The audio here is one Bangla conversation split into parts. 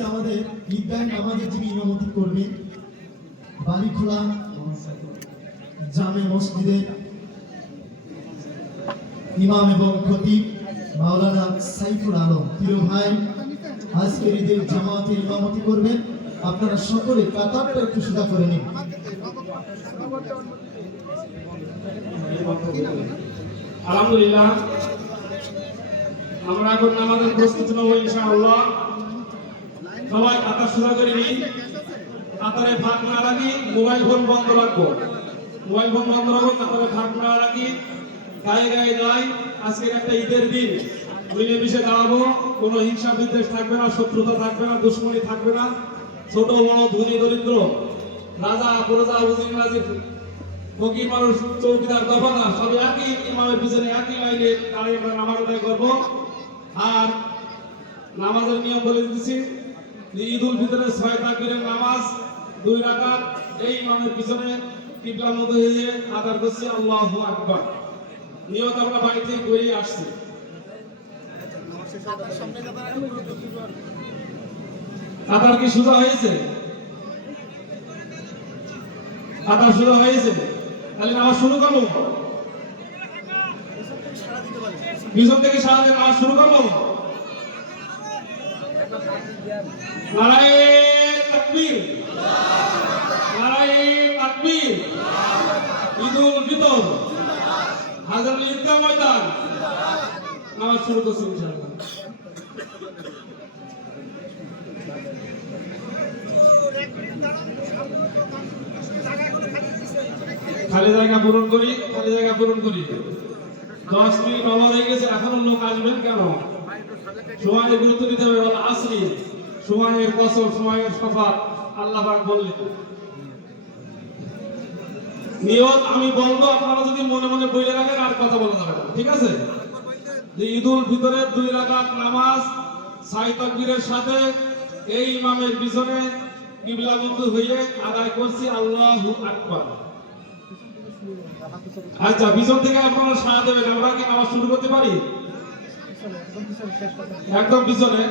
আজকে আমাদের ঈদগাহ নামাজে যিনি ইমামতি করবেন বালিখোলা জামে মসজিদের ইমাম এবং খতিব মাওলানা সাইফুল আলম প্রিয় ভাই আজকের ঈদের জামাতে ইমামতি করবেন। আপনারা সকলে কাতারটা একটু সোজা করে নিন। আলহামদুলিল্লাহ, আমরা এখন নামাজের প্রস্তুতি নেব ইনশাআল্লাহ। সবাই কাতার সোজা করে নিন। কাতারে ফাঁক না রাখি, মোবাইল ফোন বন্ধ রাখবো। মোবাইল ফোন বন্ধ রাখবো, কাতারে ফাঁক না রাখি। গায়ে গায়ে যাই। আজকের একটা ঈদের দিন, মিলেমিশে দাঁড়াবো। কোনো হিংসা বিদ্বেষ থাকবে না, শত্রুতা থাকবে না, দুশ্মনী থাকবে না। ছোট বড়, ধনী দরিদ্র, রাজা প্রজা, উজির নাজির, ফকির মানুষ, চৌকিদার, দফাদার সব একই ইমামের পিছনে একই লাইনে দাঁড়িয়ে আমরা নামাজ আদায় করবো। আর নামাজের নিয়ম বলে দিচ্ছি যে ঈদ উল ফিতরের 6 তাকবীরের নামাজ 2 রাকাত এই ইমামের পিছনে কিবলামুখী হয়ে আদায় করছি আল্লাহু আকবার। নিয়ত আমরা বাড়ি থেকে করে আসছি। কাতার কি সোজা হয়েছে? কাতার সোজা হয়েছে? তাহলে নামাজ শুরু করবো। পিছন থেকে সারা দিয়ে নামাজ শুরু করবো। নারায়ে তাকবীর, নারায়ে তাকবীর। ঈদ উল ফিতর, হাজারুল ঈদগাহ ময়দান। নামাজ শুরু করছি ইনশাআল্লাহ। খালি জায়গা পূরণ করি, খালি জায়গা পূরণ করি। 10 মিনিট ওভার হয়ে গেছে, এখনো লোক আসবেন কেন? সময়ের গুরুত্ব দিতে হবে। বলা আসরি, সময়ের কসর, সময়ের শফাত আল্লাহ পাক বললেন। নিয়ত আমি বলবো, আপনারা যদি মনে মনে বলে রাখেন আর কথা বলা যাবে না, ঠিক আছে? যে ঈদ উল ফিতরের 2 রাকাত নামাজ 6 তাকবীরের সাথে এই ইমামের পিছনে কিবলামুখী হয়ে আদায় করছি আল্লাহু আকবার। আচ্ছা, পিছন থেকে আপনারা সাড়া দেবেন। আমরা কি নামাজ শুরু করতে পারি? একদম পিছনে।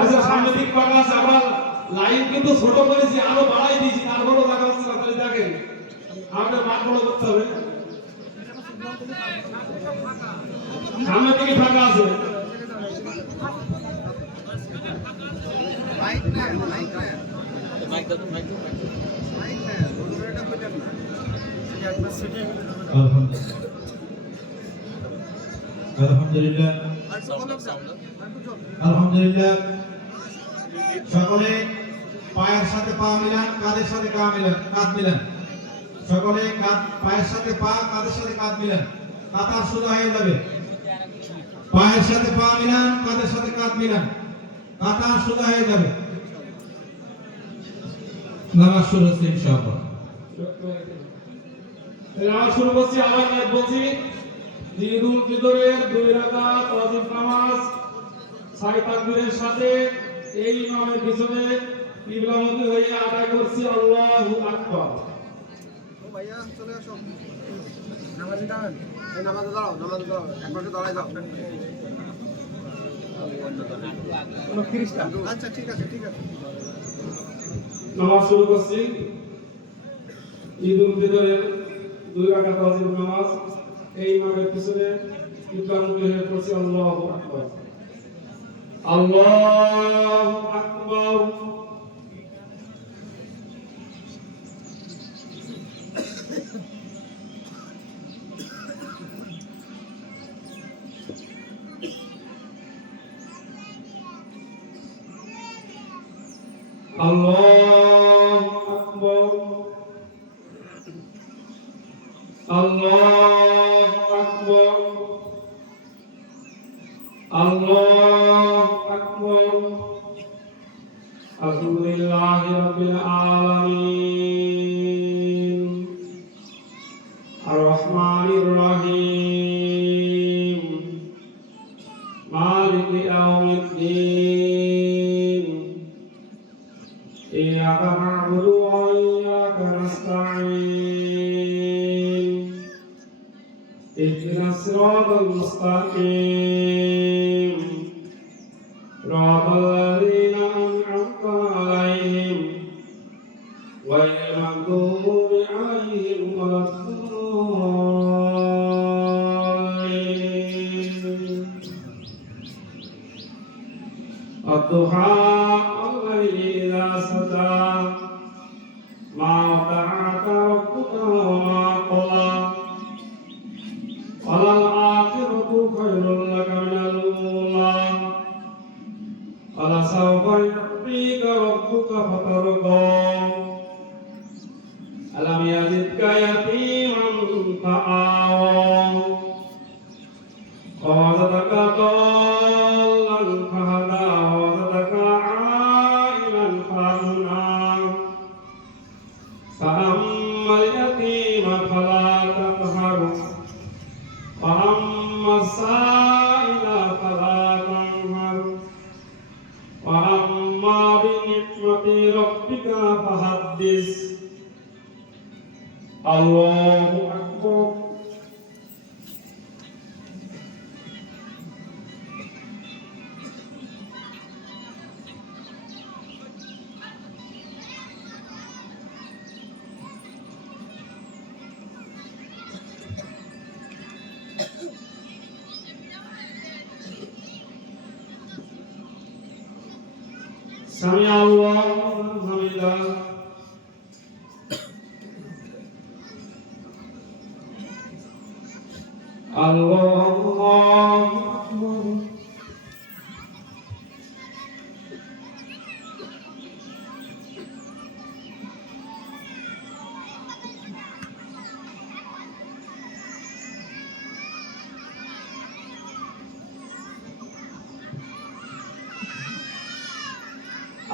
আচ্ছা, সামনে দিক পাকা আছে। আমরা লাইন কিন্তু ছোট করেছি, আরো বাড়াই দিয়েছি, তারপরেও দেখা হচ্ছে না। তাহলে দেখেন আমাদের মাঠ বড় করতে হবে। সামনের দিকে ফাঁকা আছে। আলহামদুলিল্লাহ, আলহামদুলিল্লাহ। সকলে পায়ের সাথে পা মিলান, কাঁধের সাথে কাঁধ মিলান। সকলে পায়ের সাথে পা, কাঁধের সাথে কাঁধ মিলান। কাতার সোজা হয়ে যাবে। পায়ের সাথে পা মিলান, কাঁধের সাথে কাঁধ মিলান। কাতার সোজা হয়ে যাবে। নামাজ শুরু হচ্ছে ইনশাআল্লাহ। নামাজ শুরু করছি। আবার নিয়ত বলছি। ঈদ উল ফিতরের 2 রাকাত ওয়াজিব নামাজ 6 তাকবীরের সাথে এই ইমামের পিছনে কিবলামুখী হয়ে আদায় করছি আল্লাহু আকবার। ও ভাইয়া চলে আসো। নামাজে দাঁড়ান। এই নামাজে দাঁড়াও, নামাজে দাঁড়াও। একবারে দাঁড়াই যাও। কোনো খ্রিস্টান। আচ্ছা, ঠিক আছে, ঠিক আছে। নামাজ শুরু করছি। ঈদ উল ফিতরের 2 রাকাত ওয়াজিব নামাজ এই ইমামের পিছনে কিবলামুখী হয়ে পড়ছি আল্লাহু আকবার। আল্লাহু আকবার। আল্লাহু আকবার। আল্লাহু আকবার। আল্লাহু আকবার। আলহামদুলিল্লাহি রাব্বিল আলামিন আর রহমানির রহিম মালিকি ইয়াউমিদ্দিন ইয়্যাকা না'বুদু ওয়া ইয়্যাকা নাস্তাঈন ইহদিনাস সিরাতাল মুস্তাকিম صراط الذين أنعمت عليهم غير المغضوب عليهم ولا الضالين الضحى والليل إذا سجى ما ودعك ربك وما قلى وللآخرة خير لك من الأولى ولسوف يعطيك ربك فترضى ألم يجدك يتيما فآوى ووجدك ضالا فهدى ووجدك عائلا فأغنى فأما اليتيم فلا تقهر وأما السائل فلا تنهر وأما بنعمة ربك فحدث الله أكبر سمع الله لمن حمده الله أكبر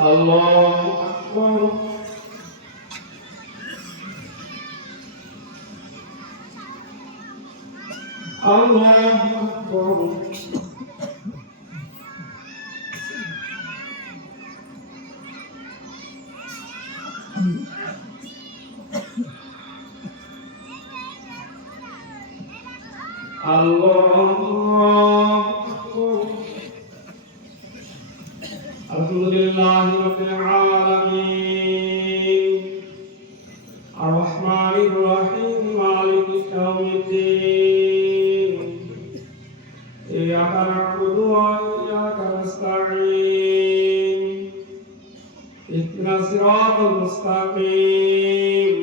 الله أكبر الله أكبر الله أكبر الحمد لله رب العالمين الرحمن الرحيم مالك يوم الدين إياك نعبد وإياك نستعين اهدنا الصراط المستقيم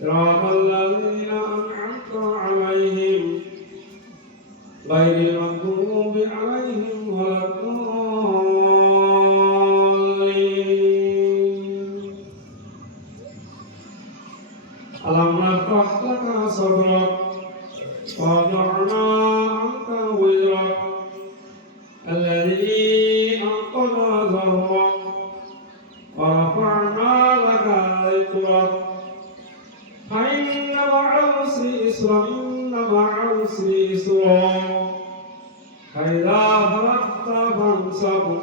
صراط الذين أنعمت عليهم غير المغضوب عليهم ولا الضالين ألم نشرح لك صدرك ووضعنا عنك وزرك الذي أنقض ظهرك ورفعنا لك ذكرك فإن مع العسر يسرا إن مع العسر يسرا فإذا فرغت فانصب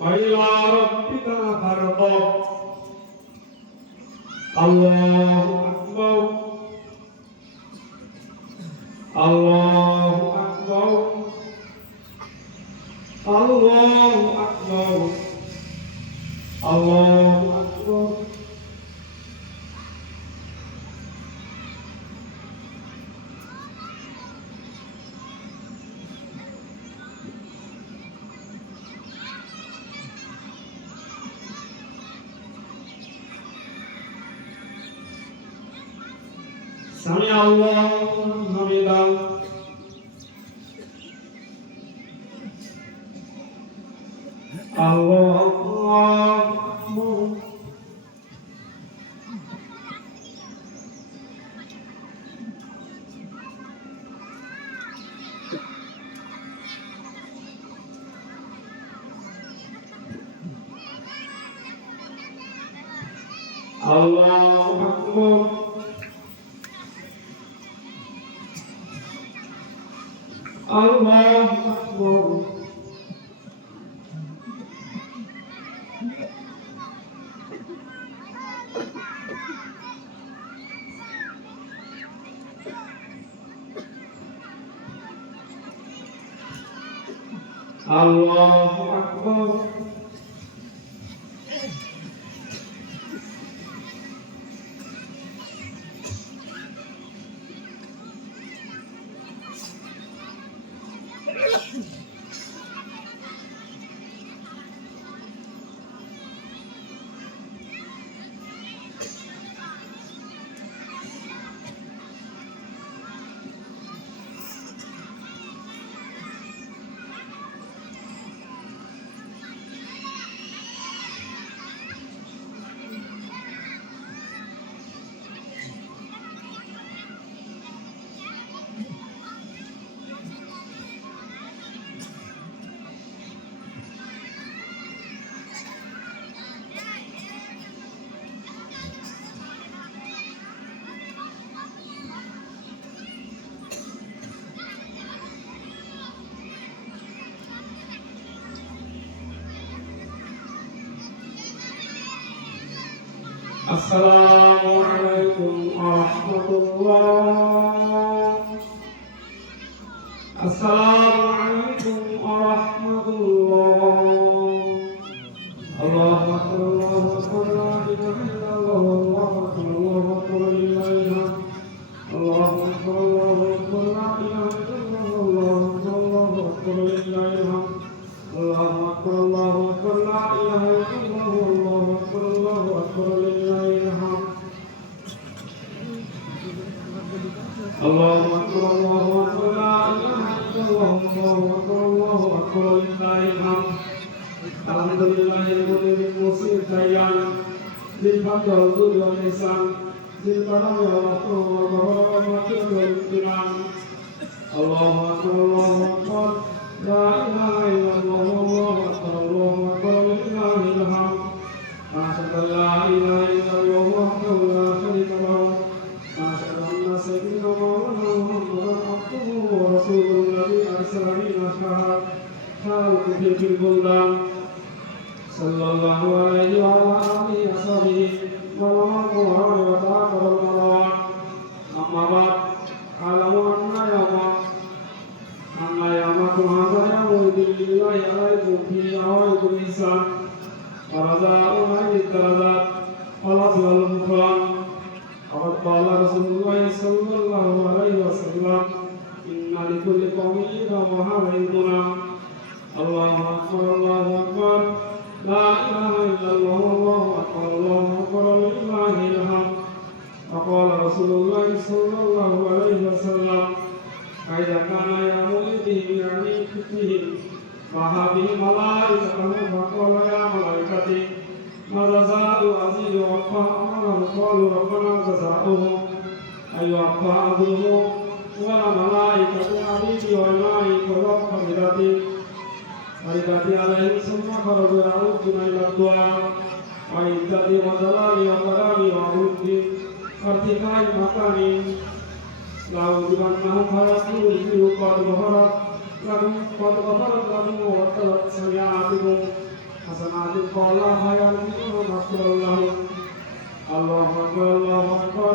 وإلى ربك فارغب الله أكبر الله أكبر الله أكبر الله أكبر سمع الله لمن حمده الله أكبر الله أكبر الله أكبر আল্লাহু আকবার। আসসালামু আলাইকুম ওয়া রাহমাতুল্লাহ। আসসালামু আলাইকুম ওয়া রাহমাতুল্লাহ। আল্লাহু আকবার, আল্লাহু আকবার, লা ইলাহা ইল্লাল্লাহ, আল্লাহু আকবার, আল্লাহু আকবার, লিল্লাহিল হামদ। আল্লাহু আকবার, আল্লাহু আকবার, লা ইলাহা ইল্লাল্লাহ, আল্লাহু আকবার, লিল্লাহিল হামদ। আল্লাহু আকবার, আল্লাহু আকবার, লা ইলাহা ইল্লাল্লাহ, আল্লাহু আকবার, আল্লাহু আকবার, লিল্লাহিল হামদ। আল্লাহু আকবার, আল্লাহু আকবার, লা ইলাহা ইল্লাল্লাহ, আল্লাহু আকবার, আল্লাহু আকবার, লিল্লাহিল হামদ। আলহামদুলিল্লাহিল মুনির মুসির দাইয়ান জিল ফাতহ ওয়াল জুদ ওয়াল ইহসান জিল কারাম ওয়াল রাহমাত ওয়াল বারাকাত ওয়াল ইমতিনান। আল্লাহু আকবার, আল্লাহু আকবার, লা ইলাহা ইল্লাল্লাহ, আল্লাহু আকবার, আল্লাহু আকবার, লিল্লাহিল হামদ। আশহাদু আল লা ইলাহা ইল্লাল্লাহ ওয়াহদাহু লা শারীকা লাহু ওয়া আশহাদু আন্না সাইয়্যিদানা ওয়া মাওলানা মুহাম্মাদান আবদুহু ওয়া রাসূলুহু আল্লাযী আরসালাহু শাহরাল কুফি ফিল বুলদান সাল্লাল্লাহু আলাইহি ওয়া আলা আলিহি ওয়া সাহবিহি ওয়া মান ওয়া তাআকাল মালাওয়াত। আম্মা বাদ, আ'লামু anna yawmakum hadha yawmun lillahi alaykum fihi awaikum ihsan wa raza'un al-darajat wal wal mufran. Faqad qala Rasulullah sallallahu alaihi wasallam, inna likulli qawmin idan wa hawaytuna. Allahu akbar, Allahu akbar, la ilaha illallah, Allahu akbar, Allahu akbar, lillahil hamd. Faqala Rasulullah sallallahu alaihi wasallam, فإذا كان يوم إذن يعني فيه فهذه ملائكته فقال يا ملائكتي ما جزاء العزيز وفى أمره؟ قالوا ربنا جزاؤه أن يوفى أجره ولا ملائكة عبيدي وإمائي فوق فردتي عليهم ثم خرجوا يعودون إلى الدعاء وعزتي وجلالي وكرامي وعلومي وارتفاع مكاني لأعوذبنهم فيقولوا قد غفرت لهم وارتبت سيئاتهم حسنات قال فيعلمون مغفرا لهم. الله أكبر، الله أكبر،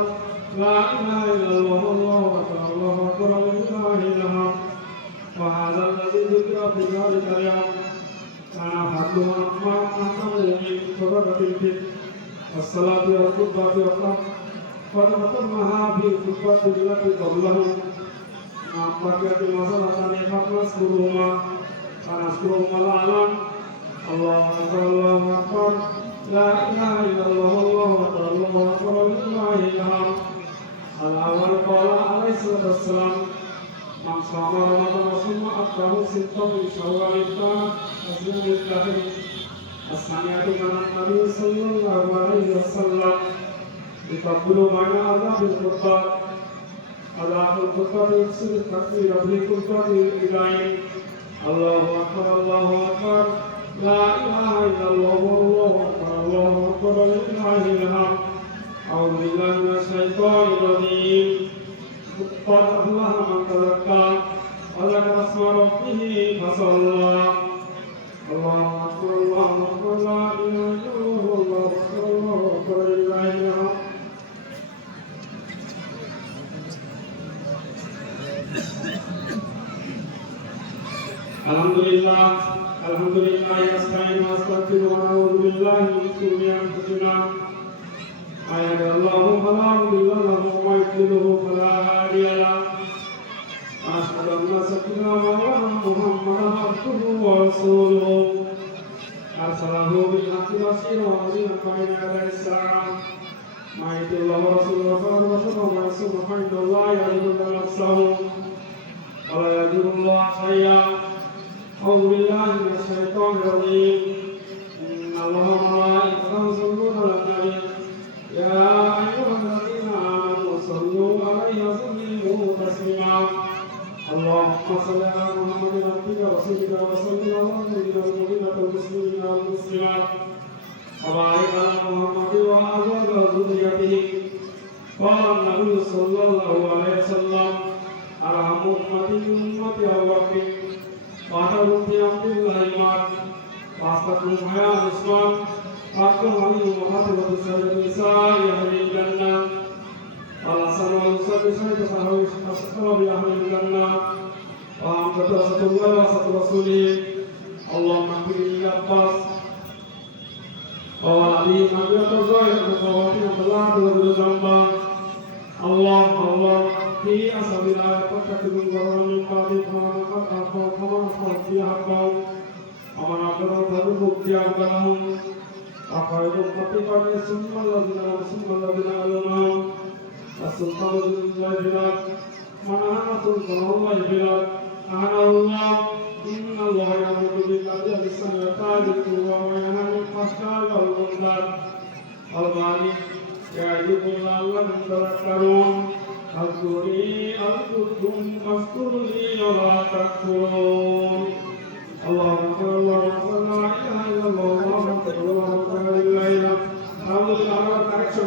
لا إله إلا الله، الله أكبر، الله أكبر، لله الحمد. وهذا الذي ذكر في ذلك اليوم كان فضله أكبر من صدقة الفطر والصلاة والخطبة والطهر فتمها في الخطبة التي قبله. بقيت المسألة فنذكرهما الأعلام. الله أكبر، الله أكبر، لا إله إلا الله، الله أكبر، الله أكبر، لله الحمد. الأول قال عليه الصلاة والسلام، من صام رمضان ثم أتبعه ستا من شوال كان كصيام الدهر. الثانية كان النبي صلى الله عليه وسلم يقبل بين آداب الخطبة. آداب الخطبة يفسر التكبير في خطبة الإبراهيم. الله أكبر، الله أكبر، لا إله إلا الله، الله أكبر، الله أكبر، لله الحمد. أعوذ بالله من الشيطان الرجيم. قد أفلح من تزكى وذكر اسم ربه فصلى. الله أكبر، الله أكبر، لا إله إلا الله، الله أكبر، الله أكبر، لله الحمد. আলহামদুলিল্লাহ আলহামদুলিল্লাহ নাস্তাইন ওয়া নাস্তাগফিরু ওয়া নাউযু বিল্লাহি মিন শুরুরি আনফুসিনা মা ইয়াহদিহিল্লাহু ফালা মুদিল্লা লাহু ওয়া মা ইউদ্লিলহু ফালা হাদিয়া লাহু أشهد أن سيدنا محمدا عبده ورسوله أرسله بالحق بشيرا ونذيرا بين يدي الساعة ما يطع الله ورسوله فقد رشد وما يعصم فإن الله يعلم نفسه ولا يضر الله شيئا أعوذ بالله من الشيطان الرجيم إن الله وملائكته يصلون على النبي يا أيها الذين آمنوا صلوا عليه وسلموا تسليما اللهم صل على محمد عبدك ورسولك وصل على سيدنا المؤمنين والمسلمين والمسلمات وبارك على محمد وازواجه وذريته قال النبي صلى الله عليه وسلم ارحم امتي من امتي ابو بكر وعمر بن عبد الله امام واصدقهم حياء عثمان واكرم علي وفاطمه سيد النساء اهل الجنه والحسن والحسين سيد أصحاب أهل الجنة وأنت أسد الله وأسد رسوله اللهم اغفر لي عباس وولدي مغفرة الزوج وقواتي البلاد والذنب الله في أسبنا فكتب الغرام من بعد كما أخذ في حقهم ومن أقدر فبفك في أقدرهم أخرج أمتي قد ثم الذين آمنوا السلطان البلاد منعنا سلطان الله البلاد أنا الله إن الله يأمر بالعدل والإحسان وإيتاء ذي القربى وينهى عن الفحشاء والمنكر والبغي يعظكم لعلكم تذكرون اذكروني أذكركم واشكروا لي ولا تكفرون الله أكبر الله أكبر لا إله إلا الله الله أكبر الله أكبر لا إله إلا الله الحمد لله على التعكس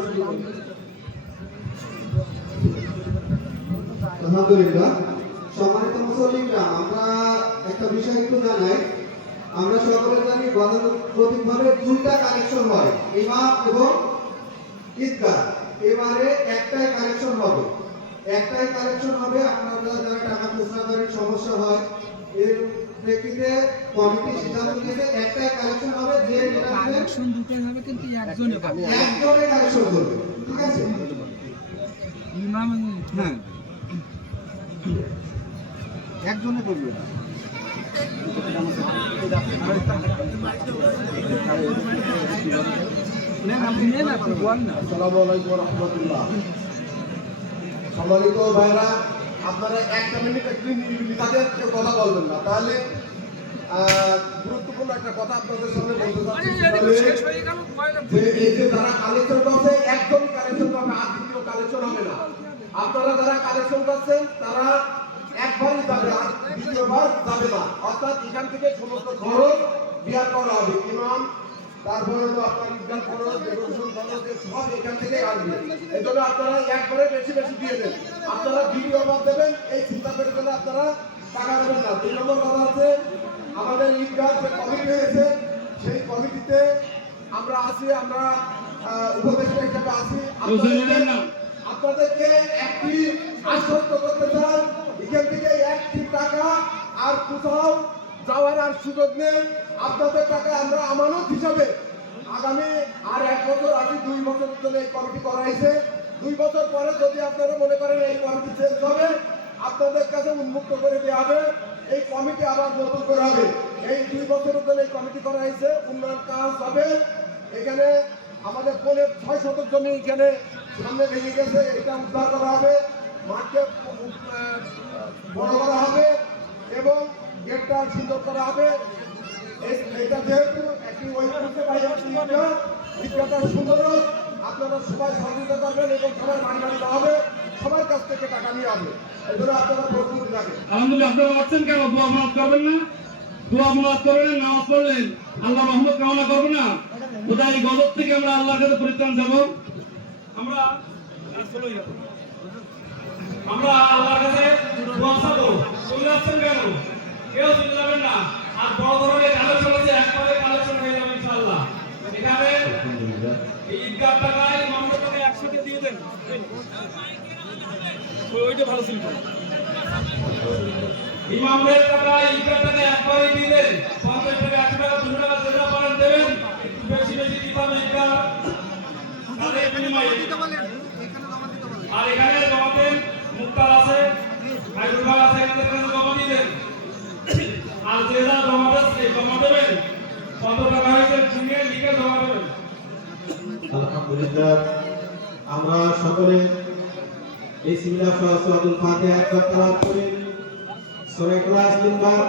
আলহামদুলিল্লাহ। সম্মানিত মুসল্লিরা, আমরা একটা বিষয় একটু জানাই। আমরা সকলে জানি গতানুগতিকভাবে দুইটা কালেকশন হয়, ইমাম এবং ঈদগাহ। এবারে একটাই কালেকশন হবে, আপনারা যারা টাকা খুচরা করেন সমস্যা হয়, এর প্রেক্ষিতে কমিটি সিদ্ধান্ত নিয়েছে একটাই কালেকশন হবে। যে কালেকশন দুটোই হবে, কিন্তু একজনে কালেকশন করবে, ঠিক আছে? ইমাম হ্যাঁ একজনে করবে। সম্মানিত ভাইরা, আপনারা একটা মিনিট একটু তাদের কথা বলবেন না, তাহলে গুরুত্বপূর্ণ একটা কথা আপনাদের সামনে বলতে চাচ্ছি যে এই যে যারা কালেকশন করছে একদমই কালেকশন করবে, আর দ্বিতীয় কালেকশন হবে না। আপনারা যারা কালেকশন করছেন তারা একবারই যাবে, আর দ্বিতীয়বার যাবে না। অর্থাৎ এখান থেকে সমস্ত খরচ বিয়ার করা হবে, ইমাম তারপরে তো আপনার ঈদগাহ খরচ, ডেকোরেশন খরচ সব এখান থেকেই আসবে। এই জন্য আপনারা একবারে বেশি বেশি দিয়ে দেন। আপনারা দ্বিতীয়বার দেবেন এই চিন্তা করে গেলে আপনারা টাকা দেবেন না। 2 নম্বর কথা হচ্ছে, আমাদের ঈদগাহ যে কমিটি হয়েছে সেই কমিটিতে আমরা আছি, আমরা উপদেষ্টা হিসেবে আছি। আপনাদেরকে একটি আশ্বস্ত করতে চাই, এখান থেকে একটি টাকা আর কোথাও যাওয়ার আর সুযোগ নেই। আপনাদের টাকা আমরা আমানত হিসাবে আগামী আর 1 বছর আগে 2 বছরের জন্য এই কমিটি করা হয়েছে। 2 বছর পরে যদি আপনারা মনে করেন এই কমিটি চেঞ্জ হবে, আপনাদের কাছে উন্মুক্ত করে দেওয়া হবে, এই কমিটি আবার নতুন করা হবে। এই 2 বছরের জন্য এই কমিটি করা হয়েছে, উন্নয়ন কাজ হবে। এখানে আমাদের 6 শতক জমি এখানে সামনে ভেঙে গেছে, এটা উদ্ধার করা হবে, মাঠকে বড় করা হবে এবং গেটটা সুন্দর করা হবে। এটা যেহেতু একটি ঐতিহ্যটা সুন্দর, আপনারা সবাই সহযোগিতা করবেন এবং সবাই বাড়ি বাড়ি দেওয়া হবে, সবার কাছ থেকে টাকা নিয়ে হবে। এই জন্য আপনারা প্রস্তুতি রাখেন। আলহামদুলিল্লাহ, আপনারা আসছেন কেন? দোয়া মাফ করবেন না, দোয়া মাফ করবেন, নামাজ পড়লেন, আল্লাহ রহমত কামনা করবো না। কোথায় এই গজব থেকে আমরা আল্লাহর কাছে পরিত্রাণ যাবো। আমরা আল্লাহর কাছে দোয়া চাবো। চলে আসছেন কেন? কেউ চিল্লাবেন না। আর বড় ধরনের কালেকশন হচ্ছে, একবারে কালেকশন হয়ে যাবে ইনশাআল্লাহ। এখানে ঈদগাহ টাকায় মামলা টাকা একসাথে দিয়ে দেন, ওইটা ভালো ছিল। ইমামদের টাকা ইটার টাকা একবারে দিয়ে দেন 50 টাকা 100 টাকা 200 টাকা যেটা পারেন দেবেন একটু বেশি বেশি দিতে হবে এটা তাদের বিনিময়ে আর এখানে জমা দেন মুক্তার আছে হাইড্রোভার আছে এখানে জমা দিয়ে দেন আর যে যা জমা দেন জমা দেবেন কত টাকা হয়েছে চিনে লিখে জমা দেবেন। আলহামদুলিল্লাহ আমরা সকলে এই সিমিলা সূরাতুল ফাতিহা একবার তেলাওয়াত করি সূরা ইখলাস তিনবার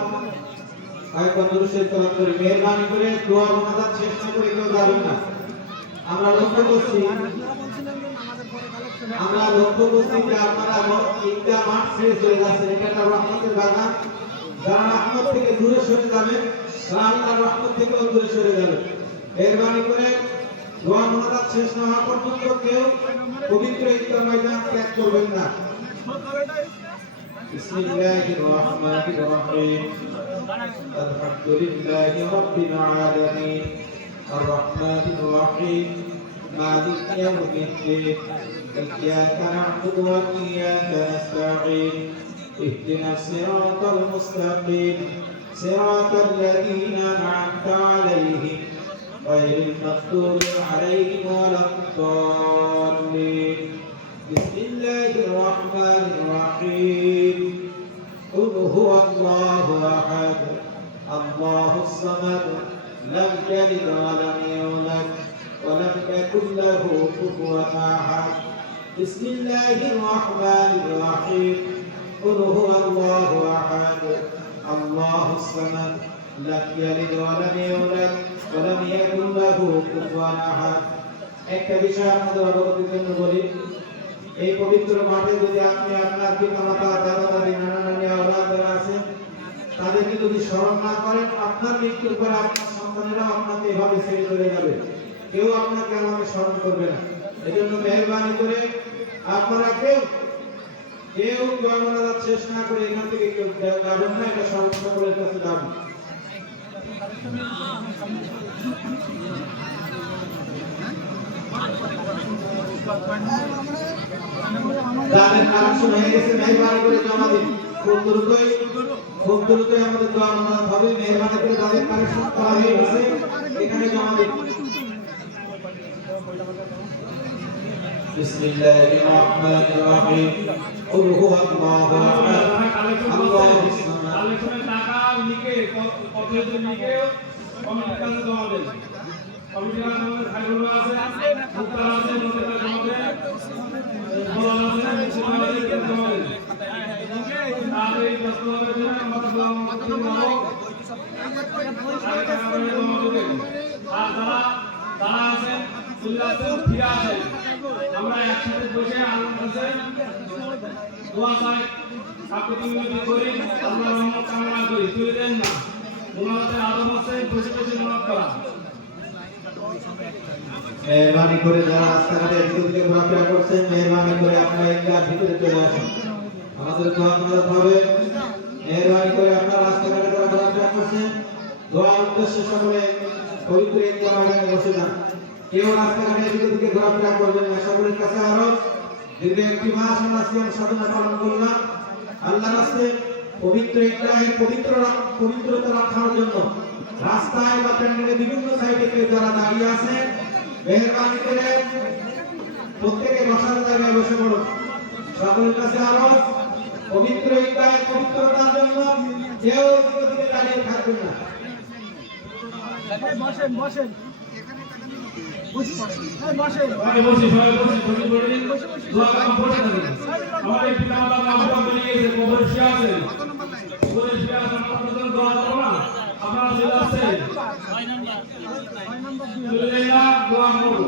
একবার দুরূদ শরীফ তেলাওয়াত করি মেহেরবানি করে দোয়া মোনাজাত শেষ না করে কেউ যাবেন না। আমরা লক্ষ্য করছি যে আপনারা ঈদগাহ মাঠ ছেড়ে চলে যাচ্ছেন, এটা একটা রহমতের বাগান। যারা রহমত থেকে দূরে সরে যাবেন তারা আল্লাহর রহমত থেকেও দূরে সরে যাবেন। মেহেরবানি করে দোয়া মোনাজাত শেষ না হওয়া পর্যন্ত কেউ পবিত্র ঈদগাহ ময়দান ত্যাগ করবেন না। বিসমিল্লাহির রহমানির রহিম আলহামদুলিল্লাহি রাব্বিল আলামিন আর রহমানির রহিম মালিকি ইয়াউমিদ্দিন ইয়্যাকা না'বুদু ওয়া ইয়্যাকা নাস্তাঈন ইহদিনাস সিরাতাল মুস্তাকিম সিরাতাল লাযীনা আন'আমতা আলাইহিম غير المغضوب عليهم ولا الضالين بسم الله الرحمن الرحيم قل هو الله أحد الله الصمد لم يلد ولم يولد ولم يكن له كفوا أحد بسم الله الرحمن الرحيم قل هو الله أحد الله الصمد لم يلد ولم يولد ولم يكن له كفوا احد। একটা বিষয় আপনাদের অবগতির জন্য বলি, এই পবিত্র মাঠে যদি আপনি আপনার পিতামাতা দাদা-দাদি নানা-নানি আওলাদ যারা আছেন তাদেরকে যদি স্মরণ না করেন আপনার মৃত্যুর পর আপনার সন্তানেরা আপনাকে এভাবে ছেড়ে চলে যাবে, কেউ আপনাকে আমাকে স্মরণ করবে না। এজন্য মেহেরবানি করে আপনারা কেউ দোয়া মোনাজাত শেষ না করে এখান থেকে কেউ যাবেন না, এটা সকলের কাছে দাবি। দানের কালেকশন হয়ে গেছে, মেহেরবানি করে জমা দিন। খুব দ্রুতই আমাদের দোয়া মোনাজাত হবে। মেহেরবানি করে দানের কালেকশন করা হয়ে গেছে, এখানে জমা দিন। বিসমিল্লাহির রহমানির রহিম قل هو الله احد الله الصمد কালেকশনের টাকা লিখে কত লিখে কমিটির কাছে জমা দেন। কমিটির কাছে আমাদের হাইড্রোভার আছে মুক্তার আছে মুক্তার জমা দেন বলাল আছে মুক্তার জমা দেন। আর এই প্রশ্নের জন্য আমরা জমা দেব আর যারা আছেন চলে আছেন ফিরে আসেন, আমরা একসাথে বসে আনন্দ আছে দোয়া চাই কাকুতি মিনতি করি আল্লাহর রহমত কামনা করি। চলে দেন না, মোনাজাতের আদব আছে বসে বসে মোনাজাত করা। মেহেরবানি করে যারা রাস্তাঘাটে এদিকে ঘোরাফেরা করছেন মেহেরবানি করে আপনারা ঈদগাহ ভিতরে চলে আসুন, আমাদের দোয়া মোনাজাত হবে। মেহেরবানি করে আপনারা রাস্তাঘাটে যারা ঘোরাফেরা করছেন দোয়ার উদ্দেশ্যে সকলে পবিত্র ঈদগাহ ময়দানে বসে যান। কেউ রাস্তাঘাটে এদিকে ঘোরাফেরা করবেন না। সকলের কাছে আরজ দীর্ঘ একটি মাস আমরা সিয়াম সাধনা পালন করলাম আল্লাহর রাস্তায় পবিত্র ঈদগাহের পবিত্রতা রক্ষার জন্য। রাস্তায় বা প্যান্ডেলের বিভিন্ন সাইডে কেউ যারা দাঁড়িয়ে আছেন মেহেরবানি করে প্রত্যেকে বসার জায়গায় বসে পড়ুন। সকলের কাছে আরজ পবিত্র ঈদগাহের পবিত্রতার জন্য কেউ দিকে দাঁড়িয়ে থাকবেন না। বসেন বসেন সবাই বসে দোয়া কাম বসে থাকেন। আমাদের পিতামাতা মাহবুব বলে গিয়েছে কবরে শুয়ে আছেন, কবরে শুয়ে আছেন, আপনাদের দোয়া করব না, আপনারা চলে আসছেন চলে যাই না দোয়া করব।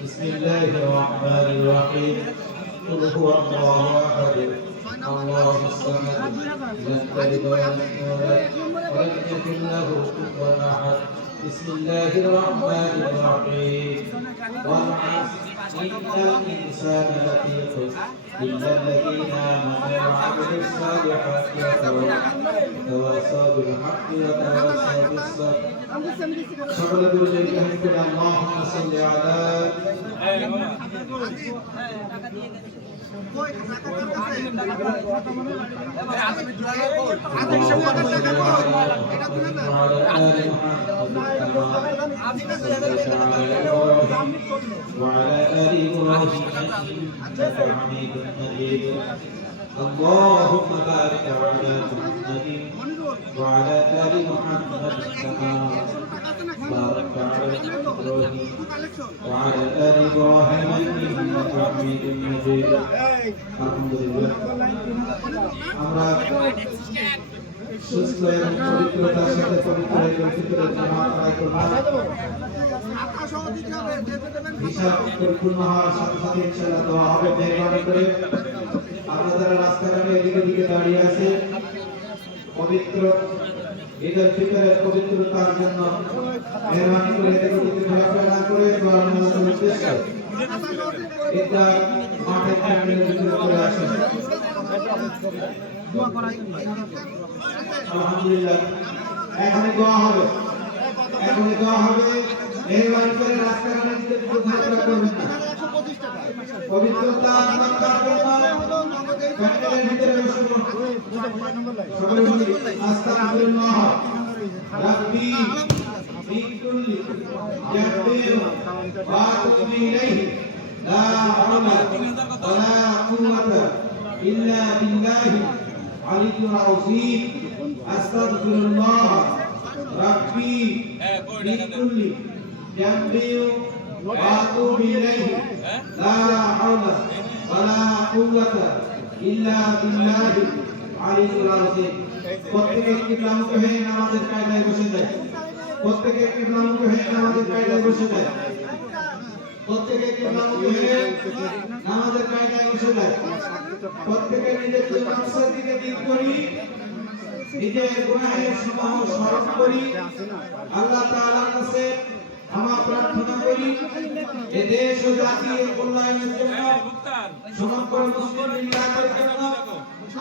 বিসমিল্লাহির রহমানির রহিম قل هو الله احد الله الصمد لم يلد ولم يولد ولم يكن له كفوا احد بسم الله الرحمن الرحيم والعصر إن الإنسان لفي خسر إلا الذين آمنوا وعملوا الصالحات وتواصوا بالحق وتواصوا بالصبر. সকলে বলে ইহদিনা আল্লাহুম্মা সাল্লি আলা وعلى آل إبراهيم إنك حميد مجيد اللهم بارك على محمد وعلى آل محمد كما باركت على إبراهيم وعلى آل إبراهيم إنك حميد مجيد الحمد لله আমরা সুস্থ এবং পবিত্রতার সাথে পবিত্র ঈদুল ফিতরের জামাত আদায় করলাম। হিসাব পরিপূর্ণ হওয়ার সাথে সাথে ইনশাআল্লাহ দোয়া হবে। মেহরবানি করে আপনারা যারা রাস্তাঘাটে এদিকে দিকে দাঁড়িয়ে আছে পবিত্র ঈদুল ফিতরের পবিত্রতার জন্য মেহরবানি করে এদিকে দিকে ঘোরাফেরা না করে দোয়ার মধ্যে উদ্দেশ্যে এটা মাঠের প্যান্ডেলের ভিতরে চলে আসেন। আলহামদুলিল্লাহ এখানে দোয়া হবে, এখানে দোয়া হবে। মেহরবানি করে রাস্তাঘাটে দিকে দিকে ঘোরাফেরা করবেন না। পবিত্রতা রক্ষার জন্য প্যান্ডেলের ভিতরে বসুন। সকলে বলি আস্তাগফিরুল্লাহ রাব্বি মিন কুল্লি জামবিন ওয়া আতুবু ইলাইহি লা হাওলা ওয়া লা কুওয়াতা ইল্লা বিল্লাহি আলিয়্যিল আযীম আস্তাগফিরুল্লাহ রাব্বি মিন কুল্লি জামবিন ওয়া আতুবু ইলাইহি লা হাওলা ওয়া লা কুওয়াতা ইল্লা বিল্লাহি আলিয়্যিল আযীম। প্রত্যেকে কিবলামুখ হয়ে নামাজের কায়দায় বসে যায়। প্রত্যেকে কিবলামুখ হয়ে নামাজের কায়দায় বসে যায়। প্রত্যেকে কিবলামুখ হয়ে নামাজের কায়দায় বসে যায়। প্রত্যেকে নিজের মাকসাদ দিকে দিক করি, নিজের গুনাহের সমূহ স্মরণ করি, আল্লাহ তাআলার কাছে ক্ষমা প্রার্থনা করি। এ দেশ ও জাতির কল্যাণের জন্য, সমগ্র মুসলিম মিল্লাতের জন্য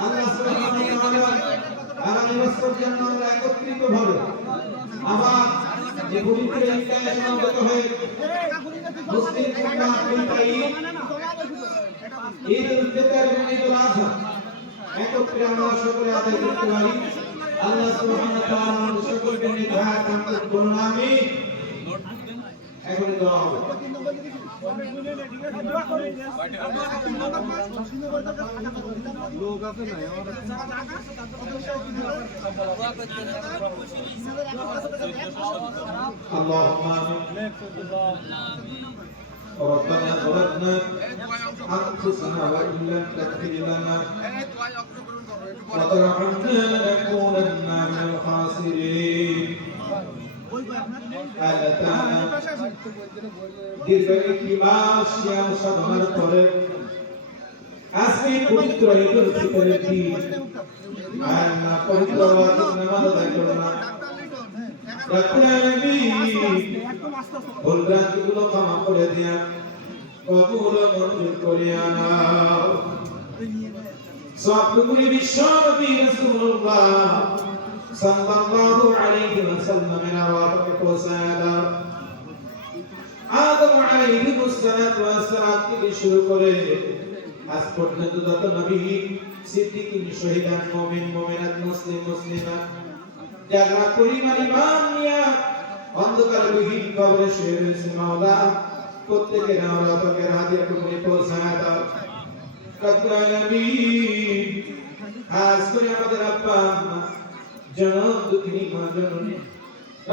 আল্লাহ সুবহানাহু ওয়া তাআলা আগামী বছর যেন আমরা একত্রিতভাবে আবার যে পবিত্র ঈদগাহে সমবেত হয়ে মুসলিম উম্মাহ মিল্লাত ঈদুল ফিতর এবং ঈদুল আযহা একত্রে আমরা সকলে আদায় করতে পারি। আল্লাহ সুবহানাহু ওয়া তাআলা আমাদের সকলকে নির্ভয় কামনা করুন। আমিন। এখন দোয়া হবে। اللهم ربنا ظلمنا أنفسنا وإن لم تغفر لنا وترحمنا لنكونن من الخاسرين। আল্লাহ তাআলা দীর্ঘ একটি মাস সিয়াম সাধনার পরে আজকে পবিত্র ঈদুল ফিতরের দিন আল্লাহ পবিত্র ওয়াজিব নামাজ আদায় করলাম। রব্বুল আলামিন ভুল ভ্রান্তিগুলো ক্ষমা করে দিয়া কবুল ও মঞ্জুর করিয়া নাও। সবগুলি বিশ্ব নবী রাসূলুল্লাহ সাল্লাল্লাহু আলাইহি ওয়াসাল্লামের আওয়াজকে পৌঁছায় দাও। আদম আলাইহিস সালাতু ওয়াস সালাম থেকে শুরু করে আজ পর্যন্ত যত নবী, সিদ্দিকিন, শহীদান, মুমিন, মুমিনাত, মুসলিম, মুসলিমাত যারা পরিমাণ ঈমান নিয়ে অন্ধকারবিহীন কবরে শুয়ে রয়েছে মাওলা, প্রত্যেকের আওরাতকে হাদিয়া করে পৌঁছায় দাও। রব্বুল আলামিন আজ করে আমাদের আব্বা আম্মা জনম দুঃখিনী মা জননী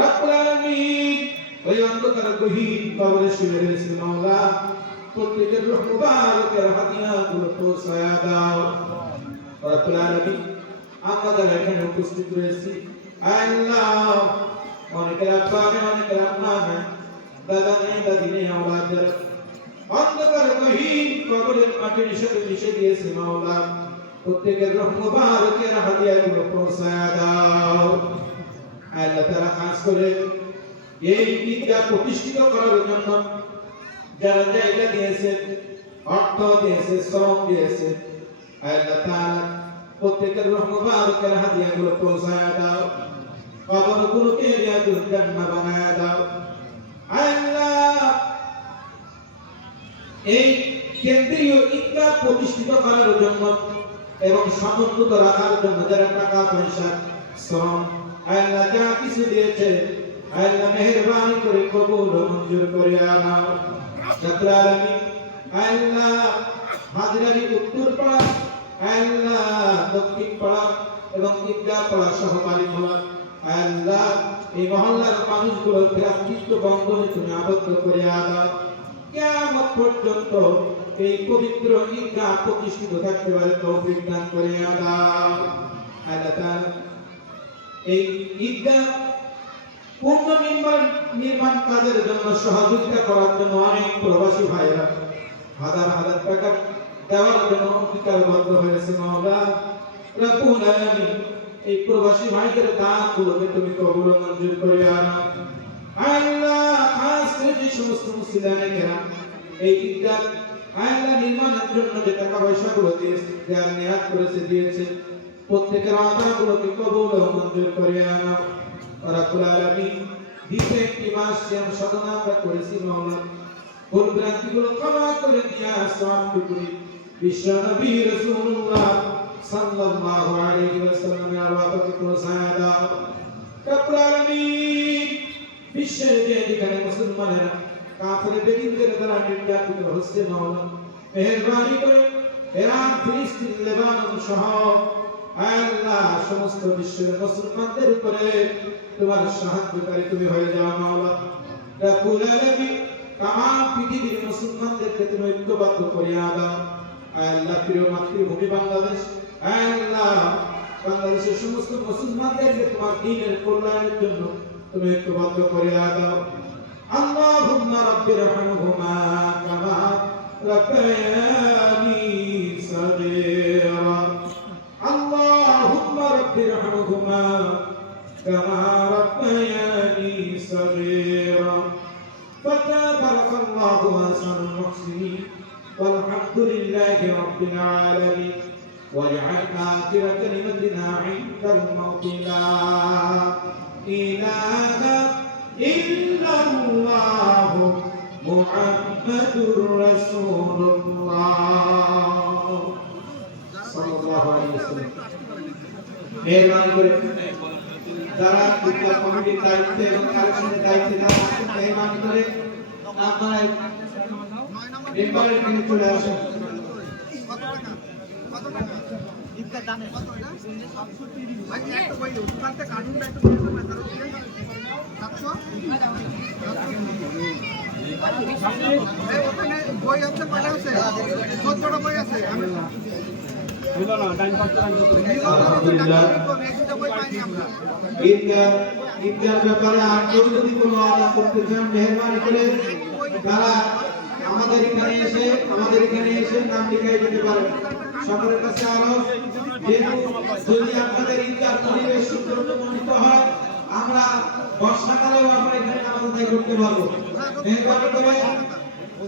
রব্বুল আলামিন ওই অন্ধকারবিহীন কবরে শুয়ে রয়েছে মাওলা, প্রত্যেকের রূহ মুবারকের হাদিয়াগুলো পৌঁছায় দাও। রব্বুল আলামিন আমরা যারা এখানে উপস্থিত রয়েছি আল্লাহ অনেকের আব্বা নেই, অনেকের আম্মা নেই, দাদা নেই, দাদি নেই, আওলাদ যারা অন্ধকারবিহীন কবরের মাটির সাথে মিশে গিয়েছে মাওলা, প্রত্যেকের রূহ মুবারকের হাদিয়াগুলো পৌঁছায় দাও। আল্লাহ তাআলা খাস করে এই ঈদগাহ প্রতিষ্ঠিত করার জন্য যারা জায়গা দিয়েছে, অর্থ দিয়েছে, শ্রম দিয়েছে, আল্লাহ তাআলা প্রত্যেকের রূহ মুবারকের হাদিয়াগুলো পৌঁছায় দাও। কবরগুলোকে রিয়াদুল জান্নাহ বানায় দাও। আল্লাহ এই কেন্দ্রীয় ঈদগাহ প্রতিষ্ঠিত করার জন্য এবং সমুন্নত রাখার জন্য যারা টাকা পয়সা শ্রম আল্লাহ যা কিছু দিয়েছে আল্লাহ মেহেরবানি করে কবুল ও মঞ্জুর করে নাও। রব্বুল আলামিন আল্লাহ হাজরারি উত্তর পাড়া আল্লাহ দক্ষিণ পাড়া এবং ঈদগাহ পাড়া সহ মালিকপাড়া আল্লাহ এই মহল্লার মানুষগুলোর ভ্রাতৃত্ব বন্ধনে তুমি আবদ্ধ করে দাও। কিয়ামত পর্যন্ত এই পবিত্র ঈদগাহ প্রতিষ্ঠিত থাকতে পারে তৌফিক দান করে দাও। আল্লাহ তাআলা এই ঈদগাহ পূর্ণ নির্মাণ কাজের জন্য সহযোগিতা করার জন্য অনেক প্রবাসী ভাইরা হাজার হাজার টাকা দেওয়ার জন্য অঙ্গীকারবদ্ধ হয়েছে। মাওলা রব্বুল আলামিন এই প্রবাসী ভাইদের দানগুলোকে তুমি কবুল ও মঞ্জুর করে নাও। আল্লাহ খাস করে যে সমস্ত মুসলিমেরা এই ঈদগাহ আল্লাহ নির্মাণের জন্য যে টাকা পয়সাগুলো দিয়েছে দেওয়ার নিয়াত করেছে দিয়েছে প্রত্যেকের আদাগুলোকে কবুল ও মঞ্জুর করে নাও। রব্বুল আলামিন দীর্ঘ একটি মাস সিয়াম সাধনা আমরা করেছি মাওলা ভুল ভ্রান্তিগুলো ক্ষমা করে দিয়া সওয়াব করি বিশ্ব নবী রাসূলুল্লাহ সাল্লাল্লাহু আলাইহি ওয়াসাল্লামের আওয়াজকে পৌঁছায় দাও। রব্বুল আলামিন বিশ্বের যেখানে মুসলমানেরা কাফের বেদিনদের দ্বারা নির্যাতিত হচ্ছে মাওলা মেহেরবানি করে ইরান ফিলিস্তিন লেবানন সহ আল্লাহ সমস্ত বিশ্বের মুসলমানদের উপরে তোমার সাহায্যকারী তুমি হয়ে যাও মাওলা। রব্বুল আলামিন তামাম পৃথিবীর মুসলমানদেরকে তুমি ঐক্যবদ্ধ করিয়া দাও। আল্লাহ প্রিয় মাতৃভূমি বাংলাদেশ আল্লাহ বাংলাদেশের সমস্ত মুসলমানদেরকে তোমার দ্বীনের কল্যাণের জন্য তুমি ঐক্যবদ্ধ করিয়া দাও। আল্লাহুম্মা রাব্বিরহামহুমা কামা রাব্বায়ানি সাগীরা আল্লাহুম্মা রাব্বিরহামহুমা কামা রাব্বায়ানি সাগীরা فتبارك الله أحسن المحسنين والحمد لله رب العالمين واجعل آخر كلمتنا عند الموت لا إله إلا الله محمد رسول الله صلى الله عليه وسلم মেহরবানি করে যারা ঈদগাহ কমিটির দায়িত্বে এবং কালেকশনের দায়িত্বে যারা আছেন মেহরবানি করে আপনারা মেম্বারের এখানে চলে আসেন। ঈদগাহ দানে কত এটা? 730 একটা বই ওখান থেকে কার্টুনটা একটু বড় করে দাও 700 এই ওখানে বই আছে কয়টা আছে 14টা বই আছে আমি মিলো না টাইম পাস করা আলহামদুলিল্লাহ ঈদগাহ ব্যাপারে আর কেউ যদি কোনো আলাদা করতে চান মেহরবানি করে তারা আমাদের এখানে এসে নাম লিখিয়ে দিতে পারেন। সকলের কাছে আরো যদি আপনাদের ঈদগাহ পরিবেশ সুন্দরমণ্ডিত হয় আমরা বর্ষাকালেও আমরা এখানে নামাজ আদায় করতে পারবো।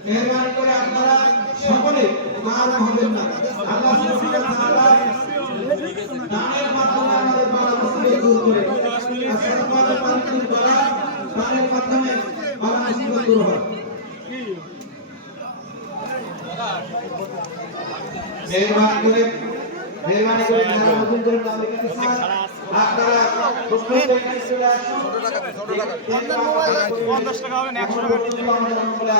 মেহরবানি করে আপনারা সকলে মারুম হবেন না। আল্লাহ সুবহানাহু ওয়া তাআলা দানের মাধ্যমে আমাদের বালা মুসিবত দূর করে আসসালামু আলাইকুম বালা দানের মাধ্যমে বালা মুসিবত দূর হয়। মেহরবানি করে যারা নতুন করে নাম লিখতে চান আপনারা প্রত্যেকে এখানে চলে আসুন। 50 টাকা হবে 100 টাকা